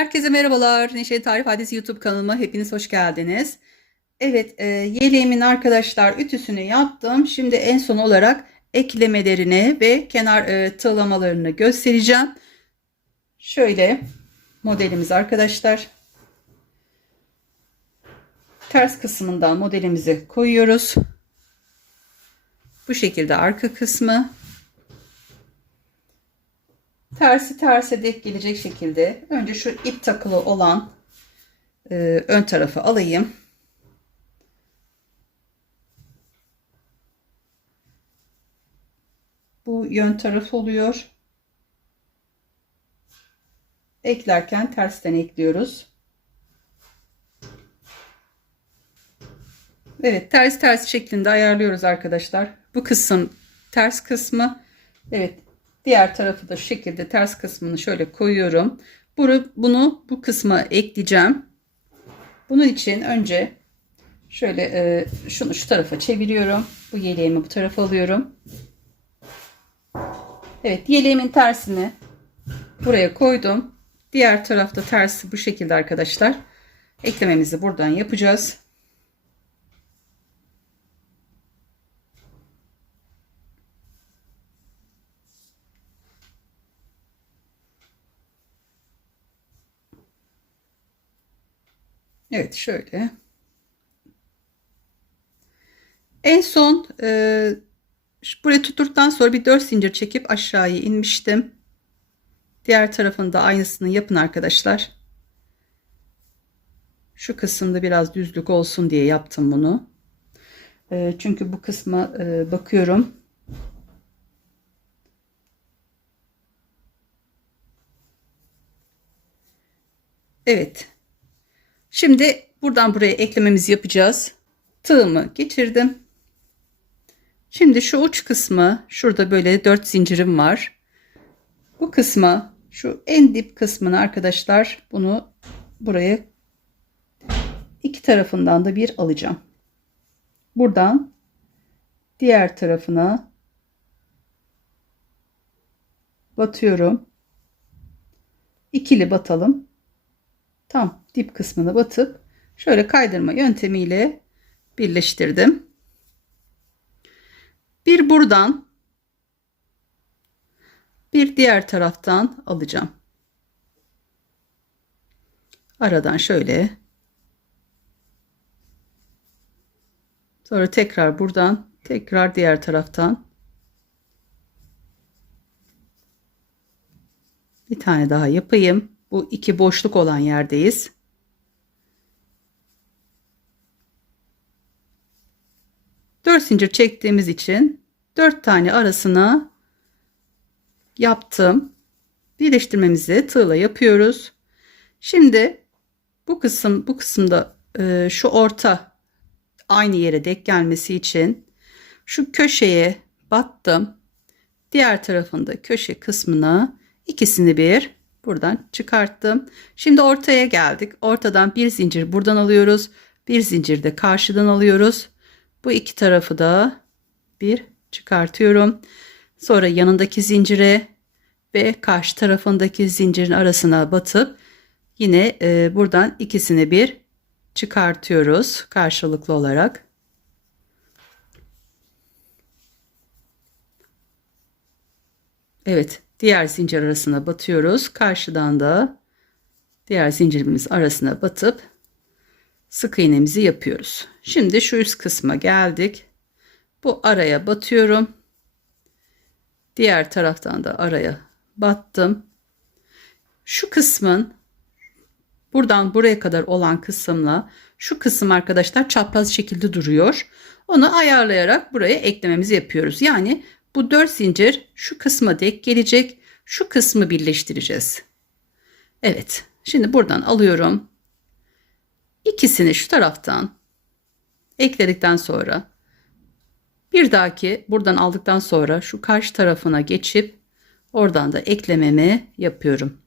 Herkese merhabalar. Neşe Tarif Adresi YouTube kanalıma hepiniz hoş geldiniz. Evet, yeleğimin arkadaşlar ütüsünü yaptım. Şimdi en son olarak eklemelerini ve kenar tığlamalarını göstereceğim. Şöyle modelimiz arkadaşlar. Ters kısmından modelimizi koyuyoruz. Bu şekilde arka kısmı. Tersi terse denk gelecek şekilde önce şu ip takılı olan ön tarafı alayım. Bu yön tarafı oluyor. Eklerken tersten ekliyoruz. Evet, ters şeklinde ayarlıyoruz arkadaşlar. Bu kısım ters kısmı. Evet, diğer tarafı da şu şekilde ters kısmını şöyle koyuyorum. Bunu bu kısma ekleyeceğim. Bunun için önce şöyle şunu şu tarafa çeviriyorum. Bu yeleğimi bu tarafa alıyorum. Evet, yeleğimin tersini buraya koydum. Diğer tarafta tersi bu şekilde arkadaşlar. Eklememizi buradan yapacağız. Evet, şöyle. En son burayı tuttuktan sonra bir 4 zincir çekip aşağıya inmiştim. Diğer tarafında aynısını yapın arkadaşlar. Şu kısımda biraz düzlük olsun diye yaptım bunu. Çünkü bu kısma bakıyorum. Evet. Şimdi buradan buraya eklememizi yapacağız. Tığımı geçirdim. Şimdi şu uç kısmı, şurada böyle 4 zincirim var. Bu kısma, şu en dip kısmını arkadaşlar, bunu buraya iki tarafından da bir alacağım. Buradan diğer tarafına batıyorum. İkili batalım. Tam dip kısmına batıp şöyle kaydırma yöntemiyle birleştirdim. Bir buradan, bir diğer taraftan alacağım. Aradan şöyle. Sonra tekrar buradan, tekrar diğer taraftan. Bir tane daha yapayım. Bu iki boşluk olan yerdeyiz. Dört zincir çektiğimiz için 4 tane arasına yaptım. Birleştirmemizi tığla yapıyoruz. Şimdi bu kısımda şu orta aynı yere denk gelmesi için şu köşeye battım. Diğer tarafında köşe kısmına ikisini bir buradan çıkarttım. Şimdi ortaya geldik. Ortadan bir zincir buradan alıyoruz. Bir zincir de karşıdan alıyoruz. Bu iki tarafı da bir çıkartıyorum. Sonra yanındaki zincire ve karşı tarafındaki zincirin arasına batıp yine buradan ikisini bir çıkartıyoruz karşılıklı olarak. Evet, diğer zincir arasına batıyoruz. Karşıdan da diğer zincirimiz arasına batıp sık iğnemizi yapıyoruz. Şimdi şu üst kısma geldik. Bu araya batıyorum. Diğer taraftan da araya battım. Şu kısmın buradan buraya kadar olan kısımla şu kısım arkadaşlar çapraz şekilde duruyor. Onu ayarlayarak buraya eklememizi yapıyoruz. Yani bu 4 zincir şu kısma denk gelecek. Şu kısmı birleştireceğiz. Evet. Şimdi buradan alıyorum. İkisini şu taraftan ekledikten sonra bir dahaki buradan aldıktan sonra şu karşı tarafına geçip oradan da eklememi yapıyorum.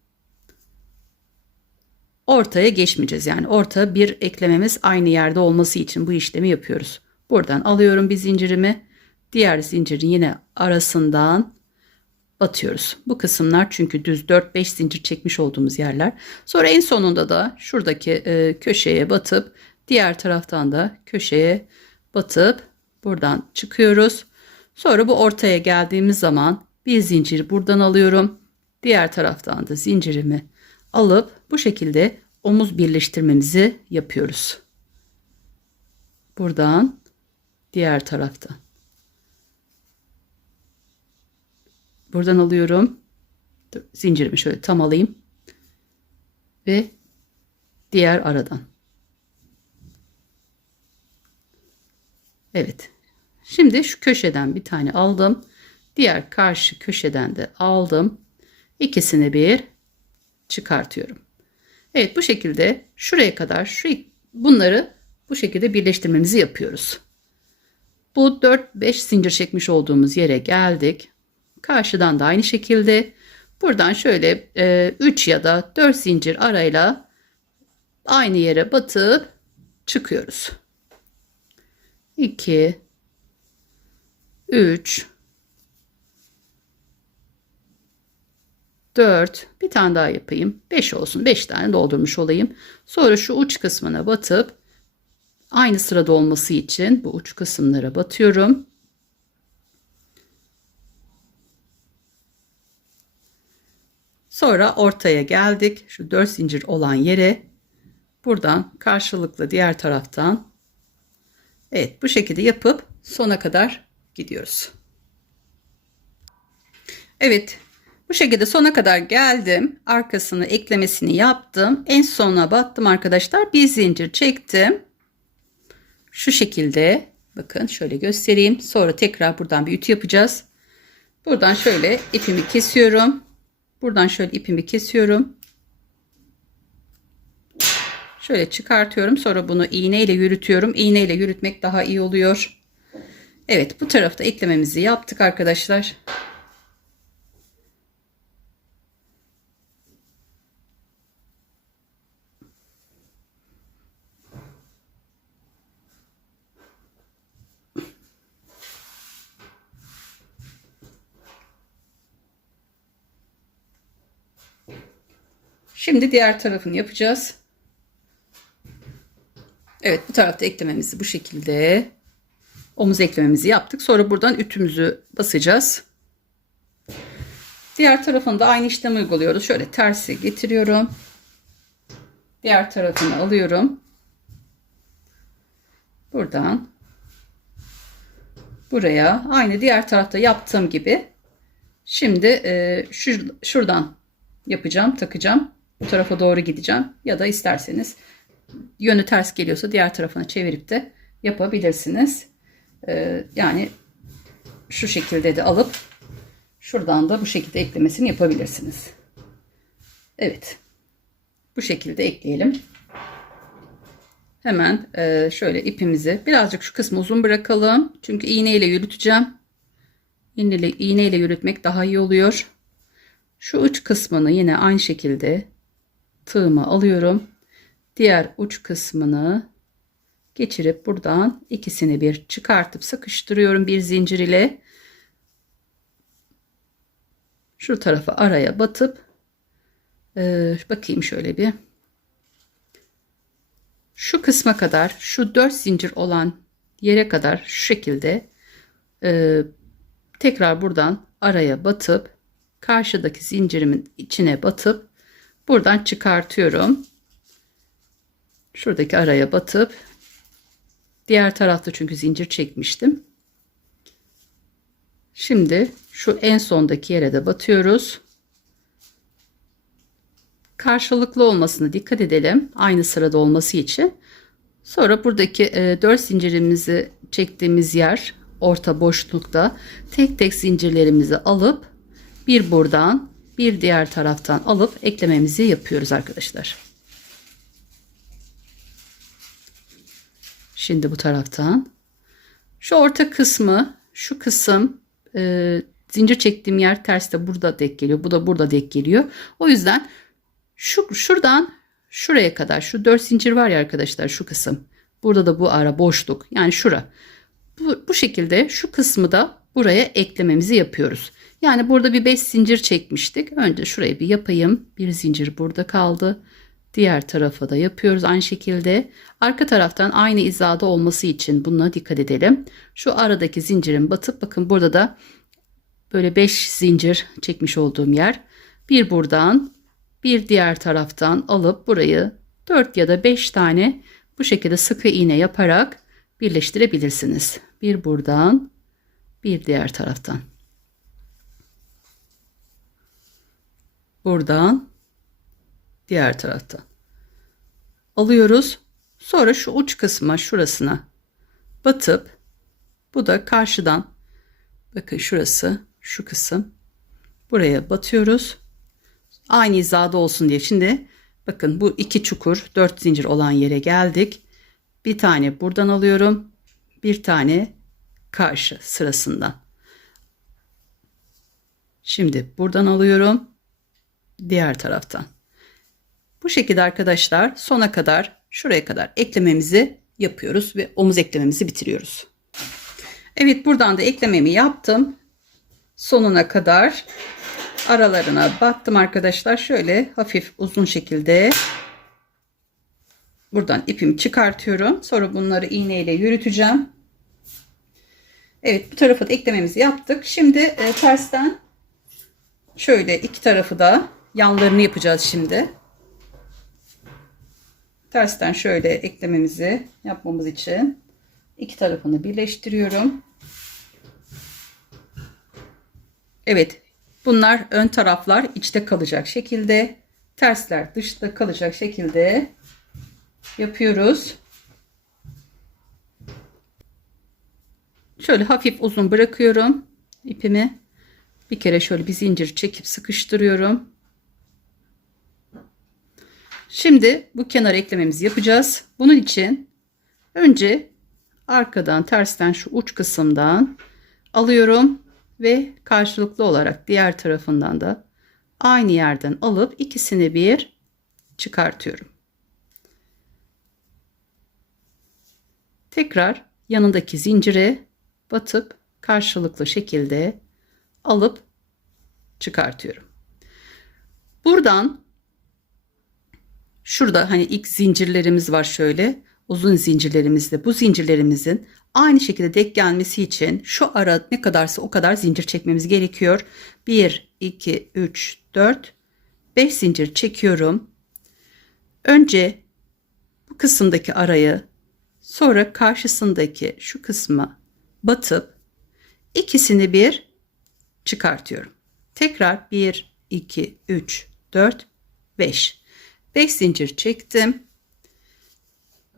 Ortaya geçmeyeceğiz. Yani orta bir eklememiz aynı yerde olması için bu işlemi yapıyoruz. Buradan alıyorum bir zincirimi. Diğer zincirin yine arasından batıyoruz. Bu kısımlar çünkü düz 4-5 zincir çekmiş olduğumuz yerler. Sonra en sonunda da şuradaki köşeye batıp diğer taraftan da köşeye batıp buradan çıkıyoruz. Sonra bu ortaya geldiğimiz zaman bir zincir buradan alıyorum. Diğer taraftan da zincirimi alıp bu şekilde omuz birleştirmemizi yapıyoruz. Buradan diğer taraftan. Buradan alıyorum. Zincirimi şöyle tam alayım. Ve diğer aradan. Evet. Şimdi şu köşeden bir tane aldım. Diğer karşı köşeden de aldım. İkisini bir çıkartıyorum. Evet, bu şekilde şuraya kadar bunları bu şekilde birleştirmemizi yapıyoruz. Bu 4-5 zincir çekmiş olduğumuz yere geldik. Karşıdan da aynı şekilde buradan şöyle 3 ya da 4 zincir arayla aynı yere batıp çıkıyoruz. 2 3 4 bir tane daha yapayım. 5 olsun. 5 tane doldurmuş olayım. Sonra şu uç kısmına batıp aynı sırada olması için bu uç kısımlara batıyorum. Sonra ortaya geldik. Şu 4 zincir olan yere buradan karşılıklı diğer taraftan evet bu şekilde yapıp sona kadar gidiyoruz. Evet, bu şekilde sona kadar geldim. Arkasını eklemesini yaptım. En sona battım arkadaşlar. Bir zincir çektim. Şu şekilde bakın şöyle göstereyim. Sonra tekrar buradan bir ütü yapacağız. Buradan şöyle ipimi kesiyorum. Buradan şöyle ipimi kesiyorum. Şöyle çıkartıyorum. Sonra bunu iğneyle yürütüyorum. İğneyle yürütmek daha iyi oluyor. Evet, bu tarafta eklememizi yaptık arkadaşlar. Şimdi diğer tarafını yapacağız. Evet, bu tarafta eklememizi bu şekilde omuz eklememizi yaptık. Sonra buradan ütümüzü basacağız. Diğer tarafında aynı işlemi uyguluyoruz. Şöyle tersi getiriyorum. Diğer tarafını alıyorum. Buradan buraya aynı diğer tarafta yaptığım gibi şimdi şuradan yapacağım, takacağım. Bu tarafa doğru gideceğim. Ya da isterseniz yönü ters geliyorsa diğer tarafına çevirip de yapabilirsiniz. Yani şu şekilde de alıp şuradan da bu şekilde eklemesini yapabilirsiniz. Evet. Bu şekilde ekleyelim. Hemen şöyle ipimizi birazcık şu kısmı uzun bırakalım. Çünkü iğneyle yürüteceğim. İğneyle yürütmek daha iyi oluyor. Şu uç kısmını yine aynı şekilde tığımı alıyorum. Diğer uç kısmını geçirip buradan ikisini bir çıkartıp sıkıştırıyorum bir zincir ile. Şu tarafa araya batıp bakayım şöyle bir. Şu kısma kadar şu 4 zincir olan yere kadar şu şekilde tekrar buradan araya batıp karşıdaki zincirimin içine batıp buradan çıkartıyorum. Şuradaki araya batıp diğer tarafta çünkü zincir çekmiştim. Şimdi şu en sondaki yere de batıyoruz. Karşılıklı olmasına dikkat edelim. Aynı sırada olması için. Sonra buradaki 4 zincirimizi çektiğimiz yer orta boşlukta tek tek zincirlerimizi alıp bir buradan bir diğer taraftan alıp eklememizi yapıyoruz arkadaşlar. Şimdi bu taraftan şu orta kısmı şu kısım zincir çektiğim yer ters de burada denk geliyor. Bu da burada denk geliyor. O yüzden şuradan şuraya kadar şu 4 zincir var ya arkadaşlar şu kısım. Burada da bu ara boşluk yani şura. Bu şekilde şu kısmı da buraya eklememizi yapıyoruz. Yani burada bir 5 zincir çekmiştik. Önce şurayı bir yapayım. Bir zincir burada kaldı. Diğer tarafa da yapıyoruz aynı şekilde. Arka taraftan aynı hizada olması için buna dikkat edelim. Şu aradaki zincirin batıp bakın burada da böyle 5 zincir çekmiş olduğum yer. Bir buradan, bir diğer taraftan alıp burayı 4 ya da 5 tane bu şekilde sıkı iğne yaparak birleştirebilirsiniz. Bir buradan, bir diğer taraftan. Buradan, diğer taraftan. Alıyoruz. Sonra şu uç kısma, şurasına batıp bu da karşıdan, bakın şurası, şu kısım, buraya batıyoruz. Aynı hizada olsun diye. Şimdi bakın bu iki çukur 4 zincir olan yere geldik. Bir tane buradan alıyorum. Bir tane karşı sırasından. Şimdi buradan alıyorum. Diğer taraftan. Bu şekilde arkadaşlar sona kadar, şuraya kadar eklememizi yapıyoruz ve omuz eklememizi bitiriyoruz. Evet, buradan da eklememi yaptım. Sonuna kadar aralarına battım arkadaşlar. Şöyle hafif uzun şekilde buradan ipimi çıkartıyorum. Sonra bunları iğneyle yürüteceğim. Evet, bu tarafa da eklememizi yaptık. Şimdi tersten şöyle iki tarafı da yanlarını yapacağız şimdi. Tersten şöyle eklememizi yapmamız için iki tarafını birleştiriyorum. Evet, bunlar ön taraflar içte kalacak şekilde, tersler dışta kalacak şekilde yapıyoruz. Şöyle hafif uzun bırakıyorum ipimi. Bir kere şöyle bir zincir çekip sıkıştırıyorum. Şimdi bu kenar eklememizi yapacağız. Bunun için önce arkadan tersten şu uç kısımdan alıyorum ve karşılıklı olarak diğer tarafından da aynı yerden alıp ikisini bir çıkartıyorum. Tekrar yanındaki zincire batıp karşılıklı şekilde alıp çıkartıyorum. Buradan şurada hani ilk zincirlerimiz var, şöyle uzun zincirlerimizde, bu zincirlerimizin aynı şekilde denk gelmesi için şu ara ne kadarsa o kadar zincir çekmemiz gerekiyor. 1, 2, 3, 4, 5 zincir çekiyorum. Önce bu kısımdaki arayı, sonra karşısındaki şu kısma batıp ikisini bir çıkartıyorum. Tekrar 1, 2, 3, 4, 5. 5 zincir çektim.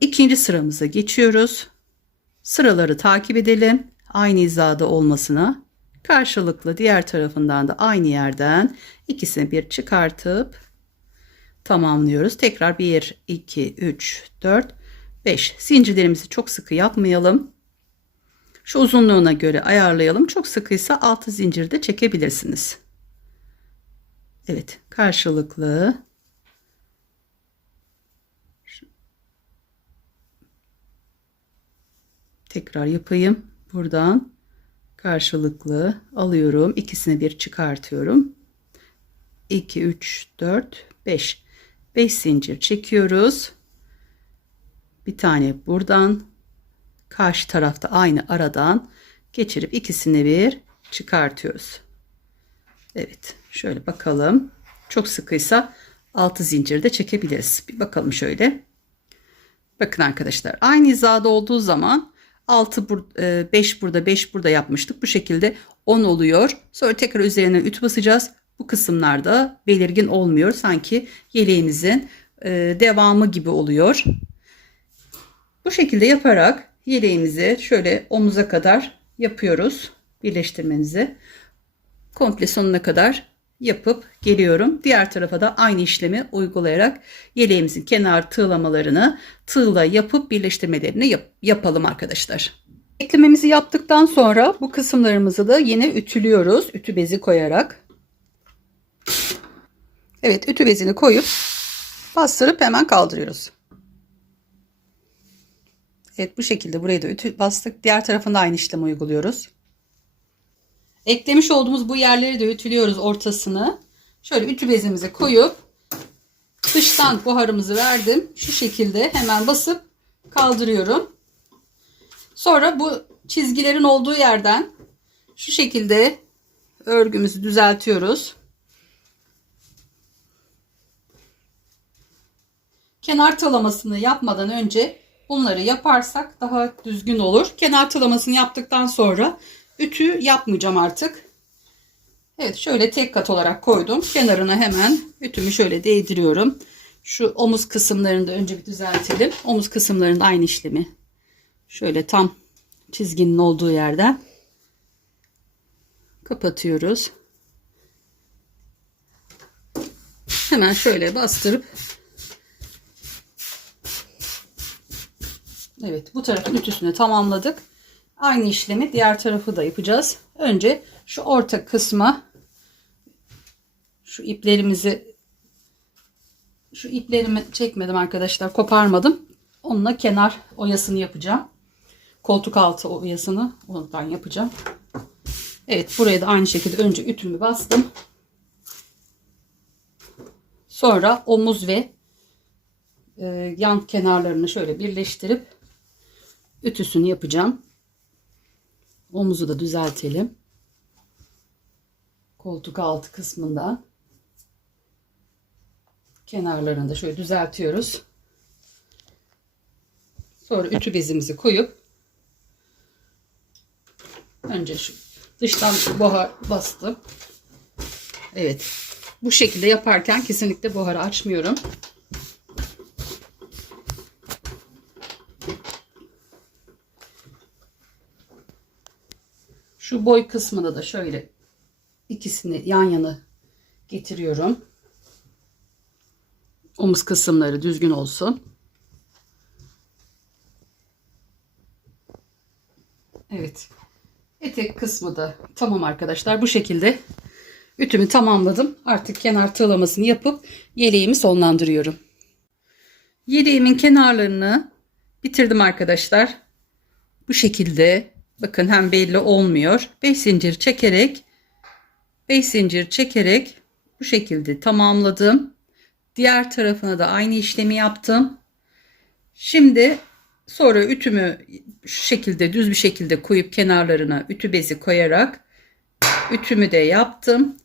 İkinci sıramıza geçiyoruz. Sıraları takip edelim. Aynı hizada olmasına. Karşılıklı diğer tarafından da aynı yerden ikisini bir çıkartıp tamamlıyoruz. Tekrar 1, 2, 3, 4, 5. Zincirlerimizi çok sıkı yapmayalım. Şu uzunluğuna göre ayarlayalım. Çok sıkıysa 6 zincir de çekebilirsiniz. Evet, karşılıklı. Tekrar yapayım. Buradan karşılıklı alıyorum. İkisini bir çıkartıyorum. 2, 3, 4, 5. 5 zincir çekiyoruz. Bir tane buradan, karşı tarafta aynı aradan geçirip ikisini bir çıkartıyoruz. Evet, şöyle bakalım. Çok sıkıysa 6 zincir de çekebiliriz. Bir bakalım şöyle. Bakın arkadaşlar, aynı hizada olduğu zaman 6 5 burada 5 burada yapmıştık. Bu şekilde 10 oluyor. Sonra tekrar üzerine ütü basacağız. Bu kısımlarda belirgin olmuyor. Sanki yeleğimizin devamı gibi oluyor. Bu şekilde yaparak yeleğimizi şöyle omuza kadar yapıyoruz. Birleştirmemizi komple sonuna kadar yapıp geliyorum. Diğer tarafa da aynı işlemi uygulayarak yeleğimizin kenar tığlamalarını tığla yapıp birleştirmelerini yapalım arkadaşlar. Eklememizi yaptıktan sonra bu kısımlarımızı da yine ütülüyoruz. Ütü bezi koyarak. Evet, ütü bezini koyup bastırıp hemen kaldırıyoruz. Evet, bu şekilde burayı da ütü bastık. Diğer tarafında aynı işlemi uyguluyoruz. Eklemiş olduğumuz bu yerleri de ütülüyoruz, ortasını. Şöyle ütü bezimizi koyup dıştan buharımızı verdim. Şu şekilde hemen basıp kaldırıyorum. Sonra bu çizgilerin olduğu yerden şu şekilde örgümüzü düzeltiyoruz. Kenar talamasını yapmadan önce bunları yaparsak daha düzgün olur. Kenar talamasını yaptıktan sonra ütü yapmayacağım artık. Evet, şöyle tek kat olarak koydum. Kenarına hemen ütümü şöyle değdiriyorum. Şu omuz kısımlarını da önce bir düzeltelim. Omuz kısımlarında aynı işlemi. Şöyle tam çizginin olduğu yerden kapatıyoruz. Hemen şöyle bastırıp, evet, bu tarafın ütüsünü tamamladık. Aynı işlemi diğer tarafı da yapacağız. Önce şu orta kısma şu iplerimi çekmedim arkadaşlar, koparmadım. Onunla kenar oyasını yapacağım. Koltuk altı oyasını ondan yapacağım. Evet, buraya da aynı şekilde önce ütümü bastım. Sonra omuz ve yan kenarlarını şöyle birleştirip ütüsünü yapacağım. Omuzu da düzeltelim. Koltuk altı kısmından kenarlarını da şöyle düzeltiyoruz. Sonra ütü bezimizi koyup önce şu dıştan buhar bastım. Evet, bu şekilde yaparken kesinlikle buharı açmıyorum. Şu boy kısmını da şöyle ikisini yan yana getiriyorum. Omuz kısımları düzgün olsun. Evet. Etek kısmı da tamam arkadaşlar. Bu şekilde ütümü tamamladım. Artık kenar tığlamasını yapıp yeleğimi sonlandırıyorum. Yeleğimin kenarlarını bitirdim arkadaşlar. Bu şekilde bakın, hem belli olmuyor. 5 zincir çekerek bu şekilde tamamladım. Diğer tarafına da aynı işlemi yaptım. Şimdi sonra ütümü şu şekilde düz bir şekilde koyup kenarlarına ütü bezi koyarak ütümü de yaptım.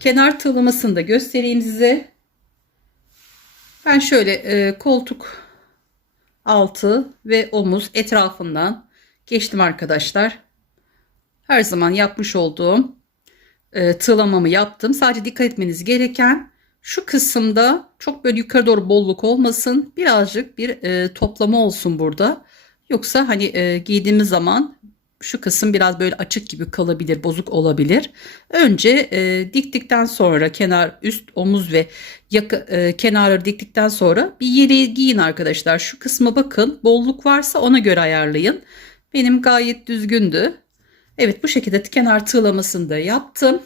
Kenar tığlamasını da göstereyim size. Ben şöyle koltuk altı ve omuz etrafından geçtim arkadaşlar. Her zaman yapmış olduğum tığlamamı yaptım. Sadece dikkat etmeniz gereken, şu kısımda çok böyle yukarı doğru bolluk olmasın. Birazcık bir toplama olsun burada. Yoksa hani giydiğimiz zaman şu kısım biraz böyle açık gibi kalabilir, bozuk olabilir. Önce diktikten sonra kenar, üst, omuz ve kenarları diktikten sonra bir yeleği giyin arkadaşlar. Şu kısma bakın, bolluk varsa ona göre ayarlayın. Benim gayet düzgündü. Evet, bu şekilde kenar tığlamasını da yaptım.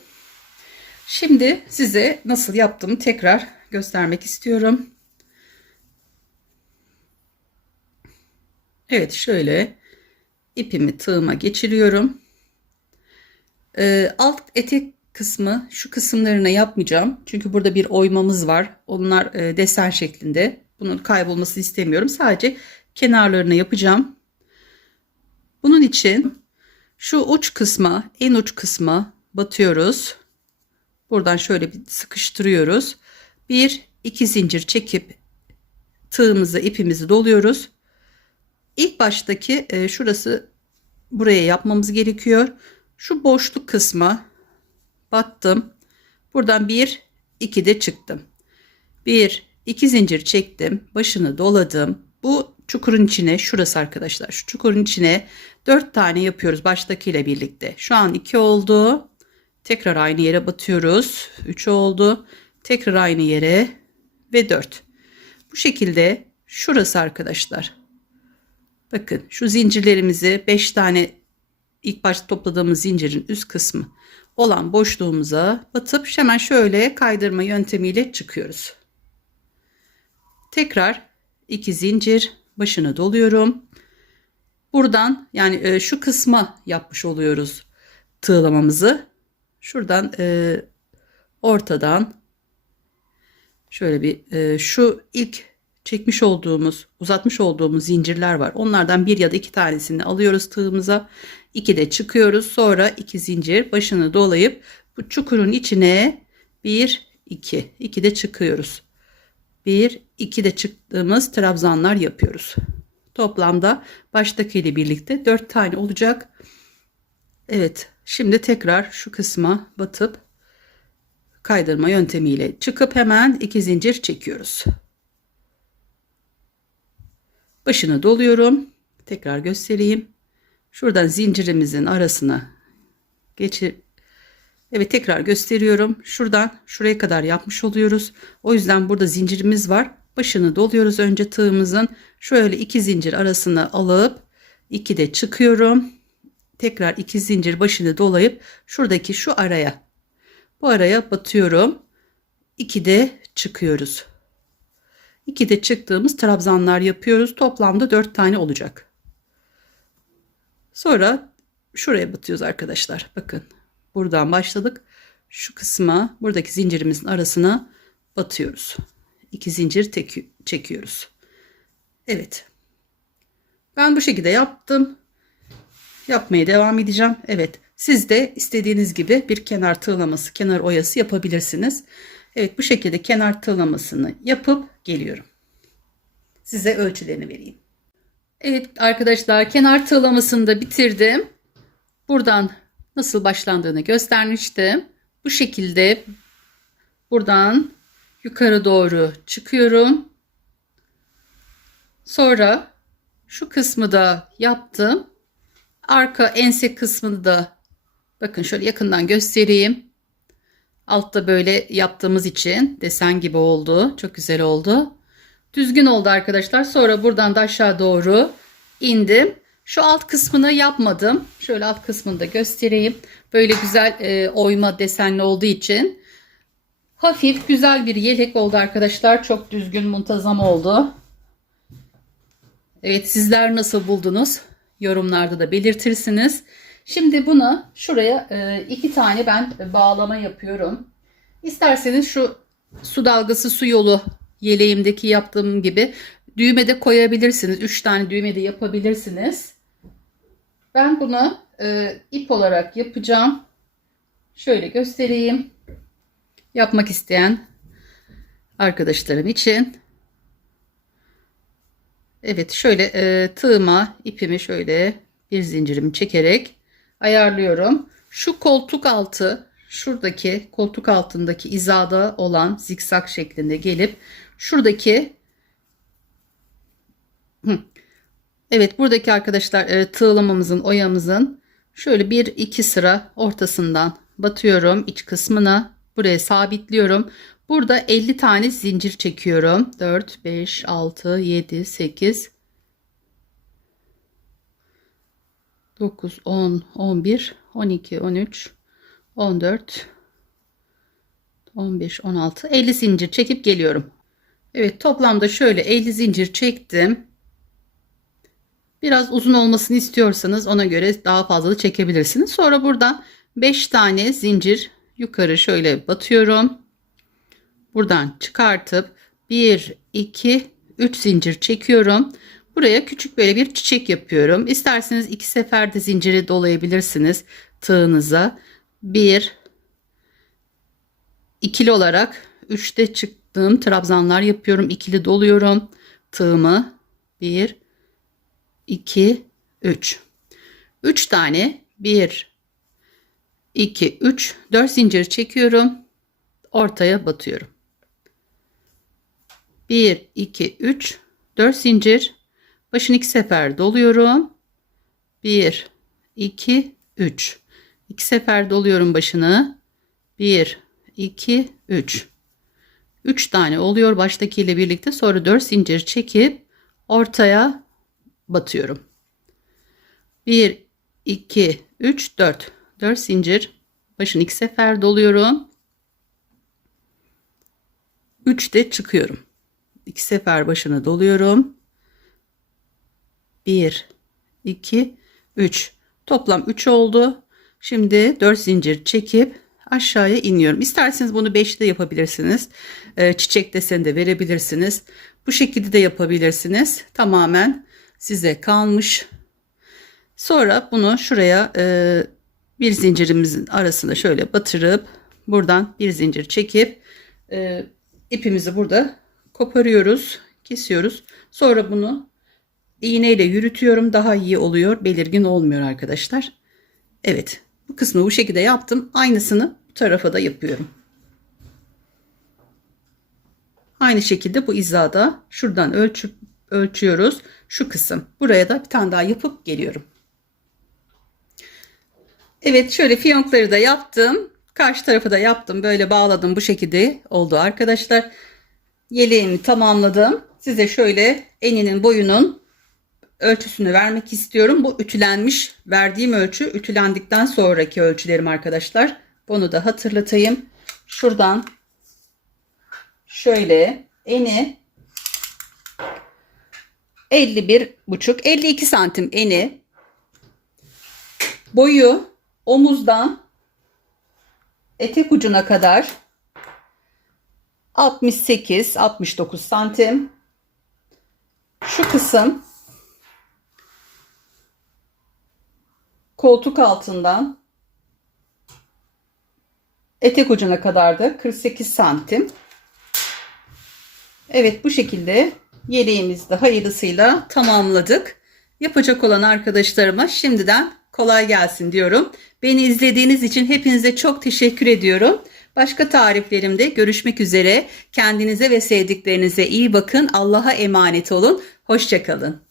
Şimdi size nasıl yaptığımı tekrar göstermek istiyorum. Evet, şöyle ipimi tığıma geçiriyorum. Alt etek kısmı, şu kısımlarına yapmayacağım. Çünkü burada bir oymamız var. Onlar desen şeklinde. Bunun kaybolmasını istemiyorum. Sadece kenarlarını yapacağım. Bunun için şu uç kısma, en uç kısma batıyoruz. Buradan şöyle bir sıkıştırıyoruz. 1-2 zincir çekip tığımızı, ipimizi doluyoruz. İlk baştaki şurası, buraya yapmamız gerekiyor. Şu boşluk kısma battım. Buradan 1-2 de çıktım. 1-2 zincir çektim. Başını doladım. Bu çukurun içine, şurası arkadaşlar, şu çukurun içine 4 tane yapıyoruz baştakiyle birlikte. Şu an 2 oldu. Tekrar aynı yere batıyoruz. 3 oldu. Tekrar aynı yere ve 4. Bu şekilde şurası arkadaşlar. Bakın, şu zincirlerimizi 5 tane ilk başta topladığımız zincirin üst kısmı olan boşluğumuza batıp hemen şöyle kaydırma yöntemiyle çıkıyoruz. Tekrar 2 zincir, başını doluyorum. Buradan yani şu kısma yapmış oluyoruz. tığlamamızı. Şuradan ortadan şöyle bir şu ilk çekmiş olduğumuz, uzatmış olduğumuz zincirler var. Onlardan bir ya da iki tanesini alıyoruz tığımıza. 2 de çıkıyoruz. Sonra 2 zincir başını dolayıp bu çukurun içine 1 2 de çıkıyoruz. 1 2 de çıktığımız trabzanlar yapıyoruz. Toplamda baştakiyle birlikte 4 tane olacak. Evet, şimdi tekrar şu kısma batıp kaydırma yöntemiyle çıkıp hemen 2 zincir çekiyoruz. Başını doluyorum. Tekrar göstereyim. Şuradan zincirimizin arasına geçir. Evet, tekrar gösteriyorum. Şuradan şuraya kadar yapmış oluyoruz. O yüzden burada zincirimiz var. Başını doluyoruz önce tığımızın. Şöyle 2 zincir arasına alıp 2 de çıkıyorum. Tekrar 2 zincir başını dolayıp şuradaki şu araya, bu araya batıyorum. 2 de çıkıyoruz. 2 de çıktığımız trabzanlar yapıyoruz. Toplamda 4 tane olacak. Sonra şuraya batıyoruz arkadaşlar. Bakın, buradan başladık. Şu kısma, buradaki zincirimizin arasına batıyoruz. 2 zincir çekiyoruz. Evet. Ben bu şekilde yaptım. Yapmaya devam edeceğim. Evet. Siz de istediğiniz gibi bir kenar tığlaması, kenar oyası yapabilirsiniz. Evet, bu şekilde kenar tığlamasını yapıp geliyorum. Size ölçülerini vereyim. Evet arkadaşlar, kenar tığlamasını da bitirdim. Buradan nasıl başlandığını göstermiştim. Bu şekilde buradan yukarı doğru çıkıyorum. Sonra şu kısmı da yaptım. Arka ense kısmını da bakın şöyle yakından göstereyim. Altta böyle yaptığımız için desen gibi oldu. Çok güzel oldu. Düzgün oldu arkadaşlar. Sonra buradan da aşağı doğru indim. Şu alt kısmını yapmadım. Şöyle alt kısmını da göstereyim. Böyle güzel oyma desenli olduğu için hafif güzel bir yelek oldu arkadaşlar. Çok düzgün, muntazam oldu. Evet, sizler nasıl buldunuz? Yorumlarda da belirtirsiniz. Şimdi bunu şuraya 2 tane ben bağlama yapıyorum. İsterseniz şu su dalgası, su yolu yeleğimdeki yaptığım gibi düğme de koyabilirsiniz. 3 tane düğme de yapabilirsiniz. Ben bunu ip olarak yapacağım. Şöyle göstereyim. Yapmak isteyen arkadaşlarım için. Evet, şöyle tığıma ipimi şöyle bir zincirimi çekerek ayarlıyorum. Şu koltuk altı, şuradaki koltuk altındaki hizada olan zikzak şeklinde gelip şuradaki evet, buradaki arkadaşlar tığlamamızın, oyamızın şöyle bir iki sıra ortasından batıyorum iç kısmına, buraya sabitliyorum. Burada 50 tane zincir çekiyorum. 4 5 6 7 8 9 10 11 12 13 14 15 16 50 zincir çekip geliyorum. Evet, toplamda şöyle 50 zincir çektim. Biraz uzun olmasını istiyorsanız ona göre daha fazla da çekebilirsiniz. Sonra buradan 5 tane zincir yukarı şöyle batıyorum. Buradan çıkartıp 1 2 3 zincir çekiyorum. Buraya küçük böyle bir çiçek yapıyorum. İsterseniz 2 seferde zinciri dolayabilirsiniz tığınıza. 1 ikili olarak 3'te çıktığım trabzanlar yapıyorum. İkili doluyorum tığımı. 1 2 3 3 tane 1 2 3 4 zincir çekiyorum, ortaya batıyorum. 1 2 3 4 zincir, başını 2 sefer doluyorum. 1 2 3 2 sefer doluyorum başını. 1 2 3 3 tane oluyor baştakiyle birlikte. Sonra 4 zincir çekip ortaya batıyorum. 1 2 3 4 4 zincir, başını 2 sefer doluyorum. 3 de çıkıyorum. 2 sefer başını doluyorum. 1 2 3 toplam 3 oldu. Şimdi 4 zincir çekip aşağıya iniyorum. İsterseniz bunu 5'te yapabilirsiniz. Çiçek deseni de verebilirsiniz. Bu şekilde de yapabilirsiniz. Tamamen size kalmış. Sonra bunu şuraya bir zincirimizin arasına şöyle batırıp buradan bir zincir çekip ipimizi burada koparıyoruz, kesiyoruz. Sonra bunu iğneyle yürütüyorum. Daha iyi oluyor, belirgin olmuyor arkadaşlar. Evet, bu kısmı bu şekilde yaptım. Aynısını bu tarafa da yapıyorum. Aynı şekilde bu hizada şuradan ölçüyoruz. Şu kısım. Buraya da bir tane daha yapıp geliyorum. Evet, şöyle fiyonkları da yaptım. Karşı tarafı da yaptım. Böyle bağladım. Bu şekilde oldu arkadaşlar. Yeleğimi tamamladım. Size şöyle eninin boyunun ölçüsünü vermek istiyorum. Bu ütülenmiş. Verdiğim ölçü ütülendikten sonraki ölçülerim arkadaşlar. Bunu da hatırlatayım. Şuradan şöyle eni 51,5-52 santim eni, boyu omuzdan etek ucuna kadar 68-69 santim. Şu kısım koltuk altından etek ucuna kadar da 48 santim. Evet, bu şekilde yeleğimizi de hayırlısıyla tamamladık. Yapacak olan arkadaşlarıma şimdiden kolay gelsin diyorum. Beni izlediğiniz için hepinize çok teşekkür ediyorum. Başka tariflerimde görüşmek üzere. Kendinize ve sevdiklerinize iyi bakın. Allah'a emanet olun. Hoşça kalın.